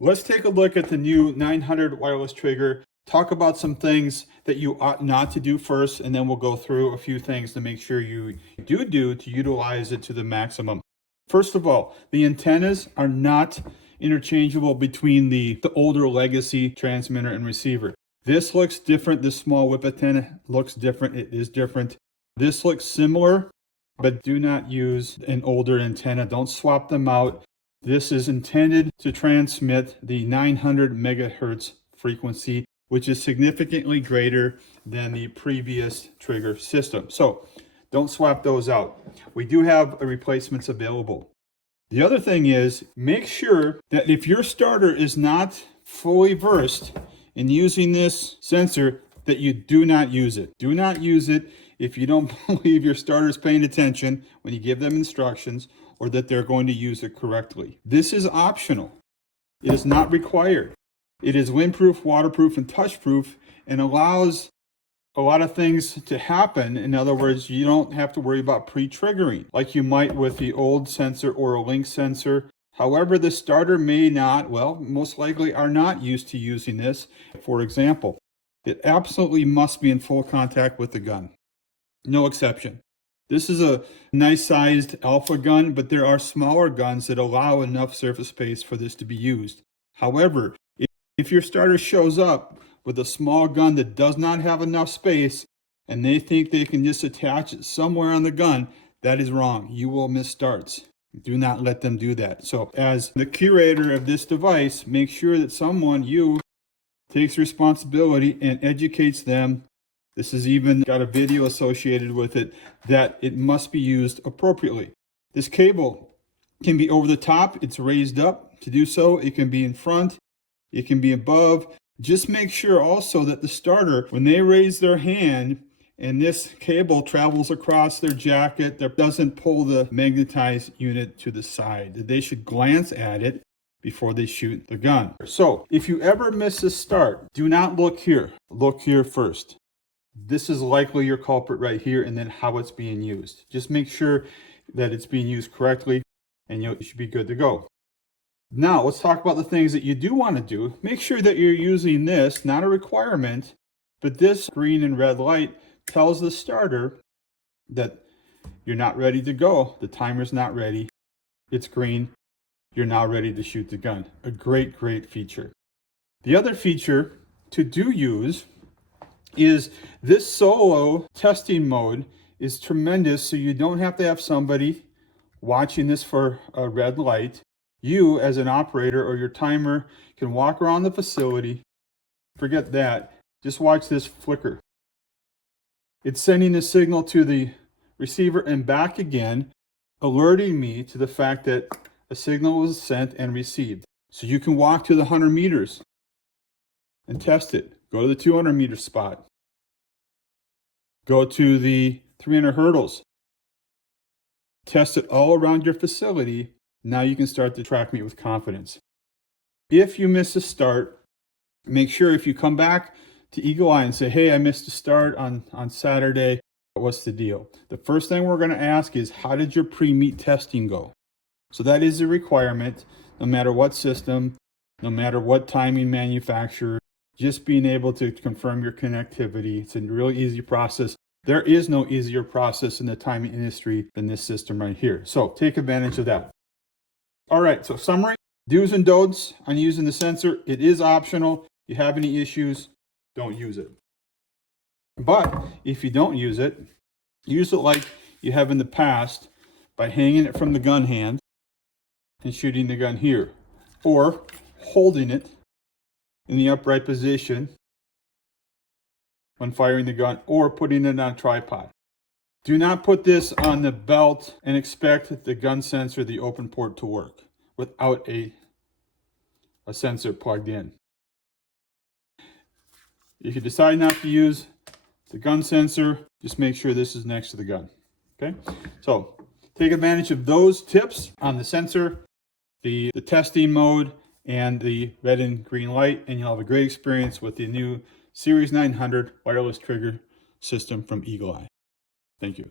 Let's take a look at the new 900 wireless trigger, talk about some things that you ought not to do first, and then we'll go through a few things to make sure you do to utilize it to the maximum. First of all, the antennas are not interchangeable between the older legacy transmitter and receiver. This looks different. This small whip antenna looks different. It is different. This looks similar, but do not use an older antenna. Don't swap them out. This is intended to transmit the 900 megahertz frequency, which is significantly greater than the previous trigger system. So don't swap those out. We do have replacements available. The other thing is, make sure that if your starter is not fully versed in using this sensor, that you do not use it. Do not use it if you don't believe your starter is paying attention when you give them instructions, or that they're going to use it correctly. This is optional. It is not required. It is windproof, waterproof, and touchproof, and allows a lot of things to happen. In other words, you don't have to worry about pre-triggering like you might with the old sensor or a link sensor. However, the starter may not, well, most likely are not used to using this. For example, it absolutely must be in full contact with the gun. No exception. This is a nice sized alpha gun, but there are smaller guns that allow enough surface space for this to be used. However, if your starter shows up with a small gun that does not have enough space and they think they can just attach it somewhere on the gun, that is wrong. You will miss starts. Do not let them do that. So as the curator of this device, make sure that someone, you, takes responsibility and educates them. This has even got a video associated with it that it must be used appropriately. This cable can be over the top. It's raised up to do so. It can be in front. It can be above. Just make sure also that the starter, when they raise their hand and this cable travels across their jacket, that doesn't pull the magnetized unit to the side. They should glance at it before they shoot the gun. So if you ever miss a start, do not look here. Look here first. This is likely your culprit right here, and then how it's being used. Just make sure that it's being used correctly, and you should be good to go. Now, let's talk about the things that you do want to do. Make sure that you're using this, not a requirement, but this green and red light tells the starter that you're not ready to go. The timer's not ready. It's green. You're now ready to shoot the gun. A great, great feature. The other feature to use is this solo testing mode is tremendous, so you don't have to have somebody watching this for a red light. You, as an operator or your timer, can walk around the facility. Forget that. Just watch this flicker. It's sending a signal to the receiver and back again, alerting me to the fact that a signal was sent and received. So you can walk to the 100 meters and test it. Go to the 200 meter spot. Go to the 300 hurdles. Test it all around your facility. Now you can start to track meet with confidence. If you miss a start, make sure if you come back to Eagle Eye and say, hey, I missed a start on Saturday, what's the deal? The first thing we're going to ask is, how did your pre-meet testing go? So that is a requirement, no matter what system, no matter what timing manufacturer. Just being able to confirm your connectivity. It's a really easy process. There is no easier process in the timing industry than this system right here. So take advantage of that. All right, so summary, do's and don'ts on using the sensor. It is optional. If you have any issues, don't use it. But if you don't use it like you have in the past by hanging it from the gun hand and shooting the gun here, or holding it in the upright position when firing the gun, or putting it on a tripod. Do not put this on the belt and expect the gun sensor, the open port, to work without a sensor plugged in. If you decide not to use the gun sensor, just make sure this is next to the gun. Okay? So take advantage of those tips on the sensor, the testing mode, and the red and green light, and you'll have a great experience with the new Series 900 wireless trigger system from Eagle Eye. Thank you.